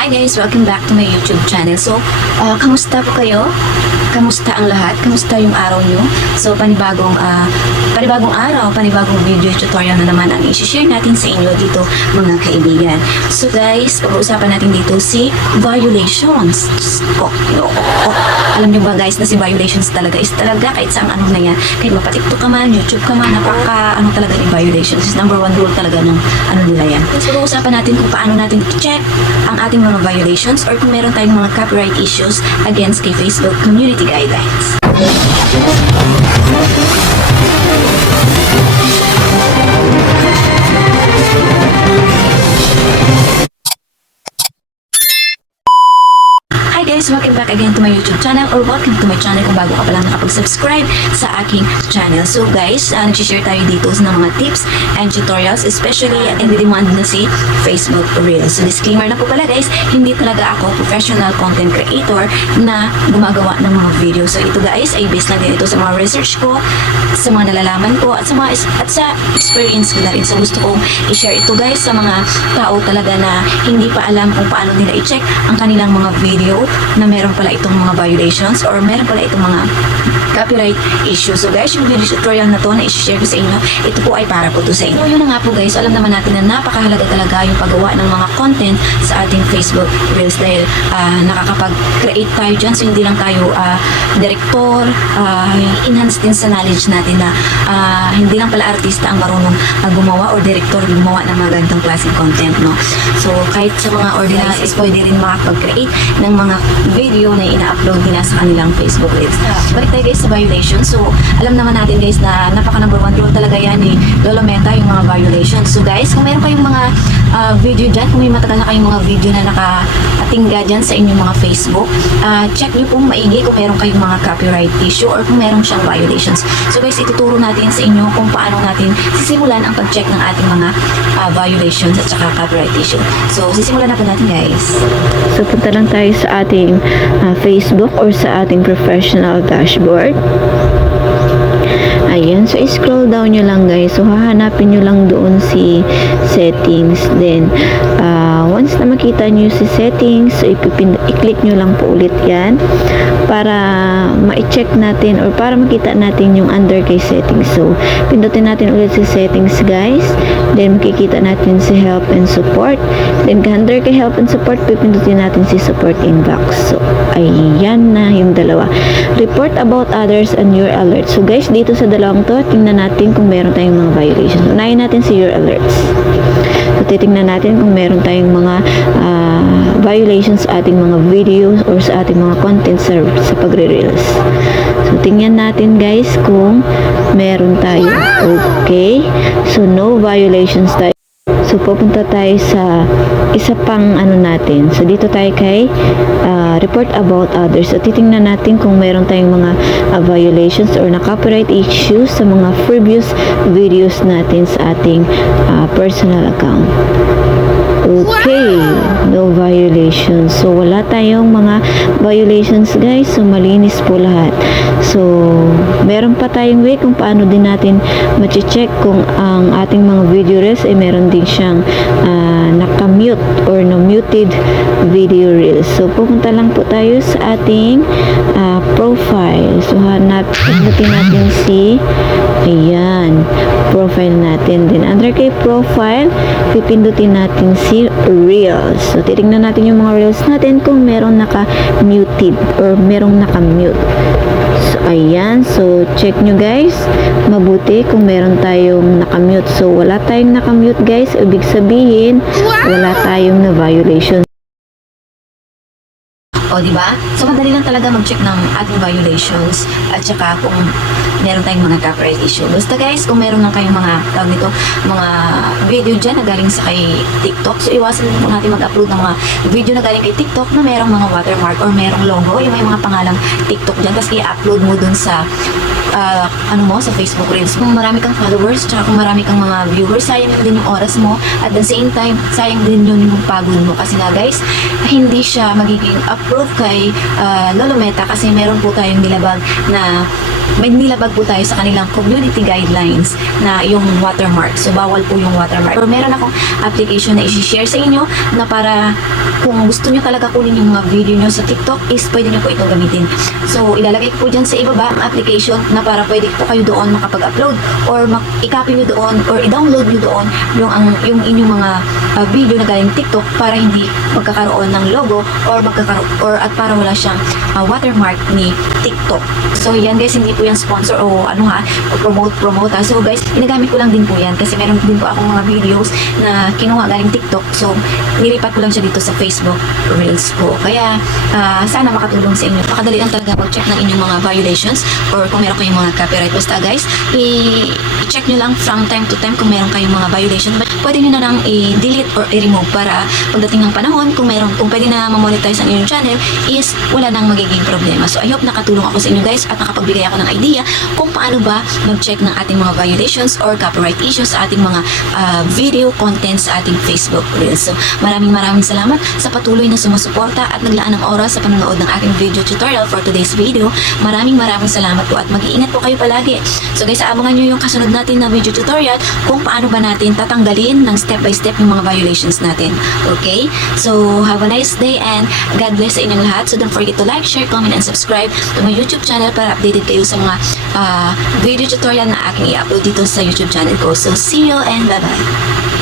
Hi guys! Welcome back to my YouTube channel. So, kamusta po kayo? Kamusta ang lahat? Kamusta yung araw nyo? So, panibagong araw, panibagong video tutorial na naman ang i-share natin sa inyo dito mga kaibigan. So guys, pag-uusapan natin dito si violations. Alam nyo ba guys na si violations talaga is talaga kahit saan ano na yan. Kahit mapatiktok ka man, YouTube ka man, napaka ano talaga ni violations. Is number one rule talaga ng ano nila yan. So, pag-uusapan natin kung paano natin i-check ang ating mga violations or kung meron tayong mga copyright issues against kay Facebook community guidelines. Hi guys! Welcome back again to my YouTube channel or welcome to my channel kung bago ka pa lang nakapag-subscribe sa aking channel. So guys, nag-share tayo dito ng mga tips and tutorials, especially in demand na si Facebook Reels. So disclaimer na po pala guys, hindi talaga ako professional content creator na gumagawa ng mga video. So ito guys ay based lang din ito sa mga research ko, sa mga nalalaman ko at sa experience ko na rin. So gusto kong i-share ito guys sa mga tao talaga na hindi pa alam kung paano nila i-check ang kanilang mga video na meron pala itong mga violations or meron pala itong mga copyright issues. So guys, yung video tutorial na to na i-share ko sa inyo, ito po ay para po to sa inyo. Yun na nga po guys, alam naman natin na napakahalaga talaga yung paggawa ng mga content sa ating Facebook Reels dahil nakakapag-create tayo dyan. So hindi lang tayo director, enhance din sa knowledge natin na hindi lang pala artista ang marunong gumawa or director gumawa ng mga ganitong klaseng content, no? So kahit sa mga ordinary is pwede rin makapag-create ng mga video na ina-upload nila sa kanilang Facebook Reels. Balik tayo guys sa violation. So, alam naman natin guys na napaka number one rule talaga yan ni Lolo Meta, yung mga violations. So guys, kung meron kayong mga video dyan, kung may matagal na kayong mga video na nakatingga dyan sa inyong mga Facebook, check nyo pong maigi kung meron kayong mga copyright issue or kung meron siyang violations. So guys, ituturo natin sa inyo kung paano natin sisimulan ang pag-check ng ating mga violations at saka copyright issue. So, sisimulan na po natin guys. So, punta lang tayo sa ating Facebook or sa ating professional dashboard. Ayan. So, scroll down nyo lang guys. So, hahanapin nyo lang doon si settings. Then, once na makita nyo si settings, so, i-click nyo lang po ulit yan para ma-check natin or para makita natin yung under kay settings. So, pindutin natin ulit si settings guys. Then, makikita natin si help and support. Then, under kay help and support, pipindutin natin si support inbox. So, ayan na yung dalawa. Report about others and your alerts. So, guys, dito sa dalawang to, tingnan natin kung meron tayong mga violations. Unahin natin si your alerts. So, titingnan natin kung meron tayong mga violations sa ating mga videos or sa ating mga content sa pagre-reels. So, tingnan natin guys kung meron tayo. Okay. So, no violations tayo. So, pupunta tayo sa isa pang ano natin. So, dito tayo kay report about others. So, titingnan natin kung meron tayong mga violations or na copyright issues sa mga previous videos natin sa ating personal account. Okay, no violations. So, wala tayong mga violations guys. So, malinis po lahat. So, meron pa tayong way kung paano din natin ma-check kung ang ating mga video reels ay meron din siyang naka-mute or no-muted video reels. So, pupunta lang po tayo sa ating profile. So, hanapin natin si ayan, profile natin. Then, under kay profile, pipindutin natin si Reels. So, titignan natin yung mga Reels natin kung meron naka-muted or merong naka-mute. So, ayan. So, check nyo guys. Mabuti kung meron tayong naka-mute. So, wala tayong naka-mute guys. Ibig sabihin, wala tayong na-violation. O, diba? So, madali lang talaga mag-check ng ating violations at saka kung meron tayong mga copyright issue. Basta guys, kung meron lang kayong mga tawag nito, mga video dyan na galing sa kay TikTok, so iwasan din po natin mag-upload ng mga video na galing kay TikTok na merong mga watermark or merong logo, yung may mga pangalang TikTok dyan, tapos i-upload mo dun sa sa Facebook Reels. Kung marami kang followers, tsaka kung marami kang mga viewers, sayang din yung oras mo at the same time, sayang din yun yung pagod mo kasi nga guys, hindi siya magiging approve proof kay Lolo Meta kasi meron po tayong nilabag na may nilabag po tayo sa kanilang community guidelines na yung watermark. So, bawal po yung watermark. Pero meron akong application na i-share sa inyo na para kung gusto nyo talaga kunin yung mga video nyo sa TikTok is pwede nyo po ito gamitin. So, ilalagay ko po dyan sa ibaba ang application na para pwede po kayo doon makapag-upload or i-copy nyo doon or i-download nyo doon yung inyong mga video na galing TikTok para hindi magkakaroon ng logo or at para wala siyang watermark ni TikTok. So, yan guys, hindi po yan sponsor o promote. So guys, ginagamit ko lang din po yan kasi meron din po akong mga videos na kinuha galing TikTok. So, nilipat ko lang siya dito sa Facebook Reels ko. Kaya, sana makatulong sa inyo. Pakadali lang talaga pag-check ng inyong mga violations or kung meron kayong mga copyright. Basta guys, i-check nyo lang from time to time kung meron kayong mga violations. But pwede nyo na lang i-delete or i-remove para pagdating ng panahon, kung pwede na ma-monetize ang inyong channel, is wala nang magiging problema. So, I hope nakatulong ako sa inyo guys at nakapagbigay ako ng idea kung paano ba mag-check ng ating mga violations or copyright issues sa ating mga video content sa ating Facebook Reels. So, maraming salamat sa patuloy na sumusuporta at naglaan ng oras sa panonood ng aking video tutorial for today's video. Maraming salamat po at mag-iingat po kayo palagi. So guys, aabangan nyo yung kasunod natin na video tutorial kung paano ba natin tatanggalin ng step by step yung mga violations natin. Okay? So, have a nice day and God bless sa inyong lahat. So, don't forget to like, share, comment, and subscribe to my YouTube channel para updated kayo sa mga video tutorial na aking i-upload dito sa YouTube channel ko. So, see you and bye-bye.